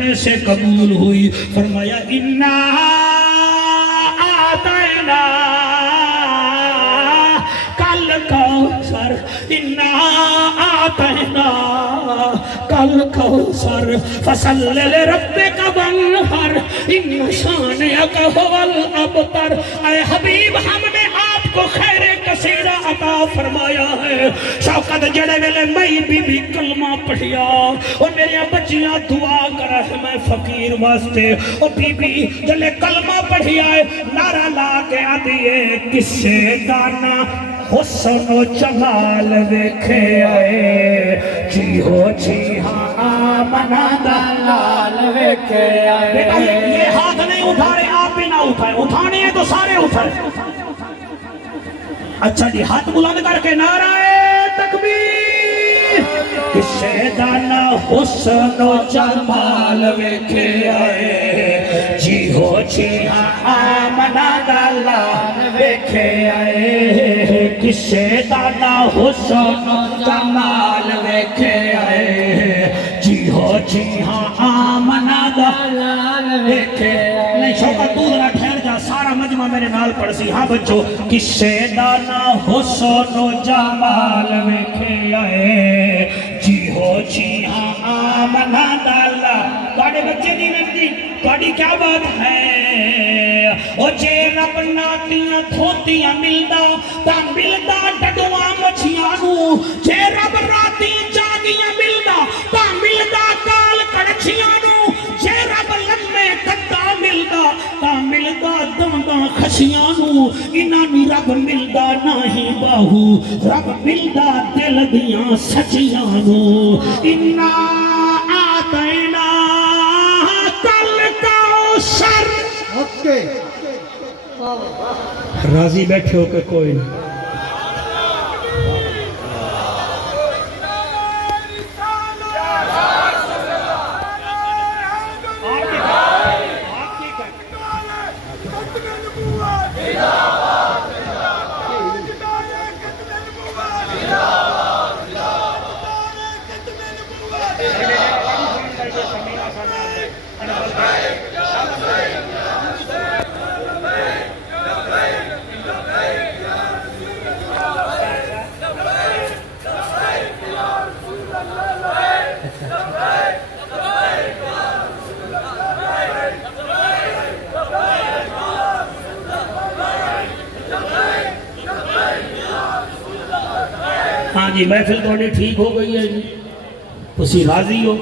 ایسے قبول ہوئی. فرمایا انا آتینا کل کوثر، انا آتینا کل کوثر فصل لربک وانحر ان شانئک هو الابتر. اے حبیب ہم نے آپ کو خیر کثیرہ عطا فرمایا ہے. شوکت جڑے ویلے میں بی کلمہ پڑھیا اور میری بچیاں دعا کرا ہے میں فقیر واسطے. اور بی جلے کلمہ پڑھیا ہے نعرہ لا کے آدھیے کسے دانا حسن و جمال دیکھے آئے جی ہو جی ہاں آمنہ دلال دیکھے آئے. بیٹا یہ ہاتھ نہیں اٹھا رہے آپ بھی نہ اٹھائیں، اٹھانے ہیں تو سارے اٹھائیں. اچھا جی ہاتھ بلند کر کے نعرہ تکبیر. کسے دانا حسن و جمال ویکھے آئے جی ہو جی ہاں آمنہ دلال ویکھے آئے. کسے دانا حسن و جمال ویکھے آئے جی ہو جی ہاں آمنہ دلال ویکھے آئے. نہیں شوکت تو ذرا ٹھہر جا، سارا مجمع میرے نال پڑھ سی. ہاں بچو کسے دانا حسن و جمال ویکھے آئے جی ہو جی ہاں آمنہ دلال. تواڈے بچے دی ویکھدی تواڈی کیا بات ہے. او جے رب ناتیاں دھوتیاں ملدا تا ملدا ڈڈواں مچھیاں نو. جے رب راتی جاگیاں ملدا تا ملدا کال کڑچھیاں نو. جے رب لمے کتا ملدا تا ملدا دنداں خشیاں نو. انہاں نی رب ملدا نہیں باہو، رب ملدا دل دیاں سچیاں نو. انا آتینا کل کوثر. اوکے راضی بیٹھے ہو کہ کوئی نہیں؟ ہاں جی محفل تھوڑی ٹھیک ہو گئی ہے جی، تسی راضی ہو؟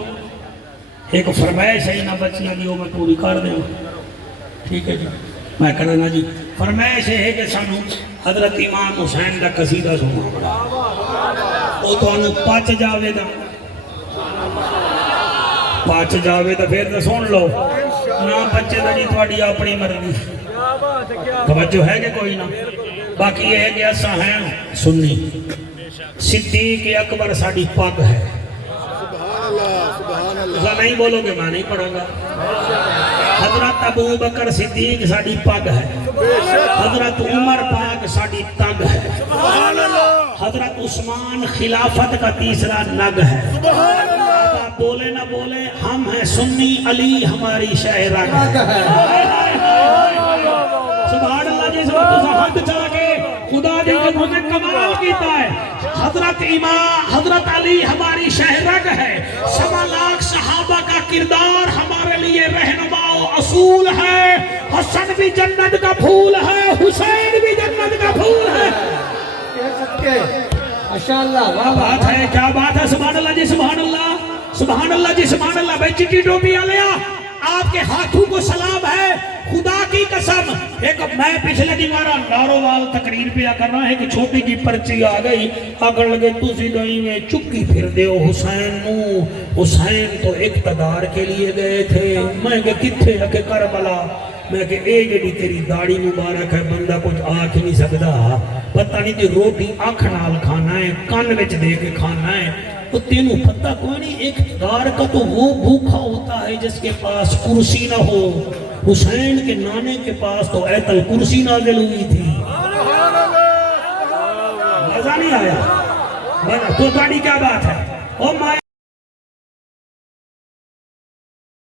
ایک فرمائش ہے نا بچیاں دی وہ میں پوری کر دیں. ٹھیک ہے جی میں کرنا جی. فرمائش ہے کہ سانو حضرت امام حسین دا قصیدہ سنا بڑا وہ تو انہوں پاچ جاوے دا پاچ جاوے دا پھر تو سن لو نا بچے دا جی تھوڑی اپنی مرضی. توجہ ہے کہ کوئی نہ. باقی یہ ہے کہ ایسا ہے سنی صدیق اکبر ساڑی پاک ہے. ایسا نہیں بولو کہ میں نہیں پڑھوں گا. حضرت ابو بکر صدیق ساڑی پاک ہے. حضرت عمر پاک ساڑی تگ ہے. حضرت عثمان خلافت کا تیسرا نگ ہے. آپ بولے نہ بولے ہم ہیں سنی، علی ہماری شہرہ ہے. سبحان اللہ جس وقت ہاتھ چلا کے خدا دی کے مجھے کمال کیتا ہے. حضرت امام حضرت علی ہماری شہرگ ہے. 1.25 لاکھ صحابہ کا کردار ہمارے لیے رہنما و اصول ہے. حسن بھی جنت کا پھول ہے، حسین بھی جنت کا پھول ہے. ماشاءاللہ بات ہے کیا بات ہے. سبحان اللہ جی سبحان اللہ، سبحان اللہ جی سبحان اللہ. بھائی چٹی ٹوپی آلیا آپ کے ہاتھوں کو سلام ہے. خدا کی قسم ایک میں پچھلے دیوارہ نارووال تقریر پہ کر رہا ہے کہ چھوٹی کی پرچی آ گئی اگر لگے تُسی گئی میں چکی پھر دے ہو حسین نو. حسین تو اقتدار کے لیے گئے تھے. میں کہ کتھے ہے کہ کربلا. میں کہ اے جڑی تیری داڑھی مبارک ہے بندہ کچھ آکھ نہیں سکتا. پتہ نہیں کہ روٹی آنکھ نال کھانا ہے کان وچ دے کے کھانا ہے. تو تینوں پتہ کوئی نہیں اقتدار کا تو وہ بھوکا ہوتا ہے جس کے پاس کرسی نہ ہو. حسین کے نانے کے پاس تو ایت الکرسی نازل ہوئی تھی. مزہ نہیں آیا؟ تو تاری کیا بات ہے؟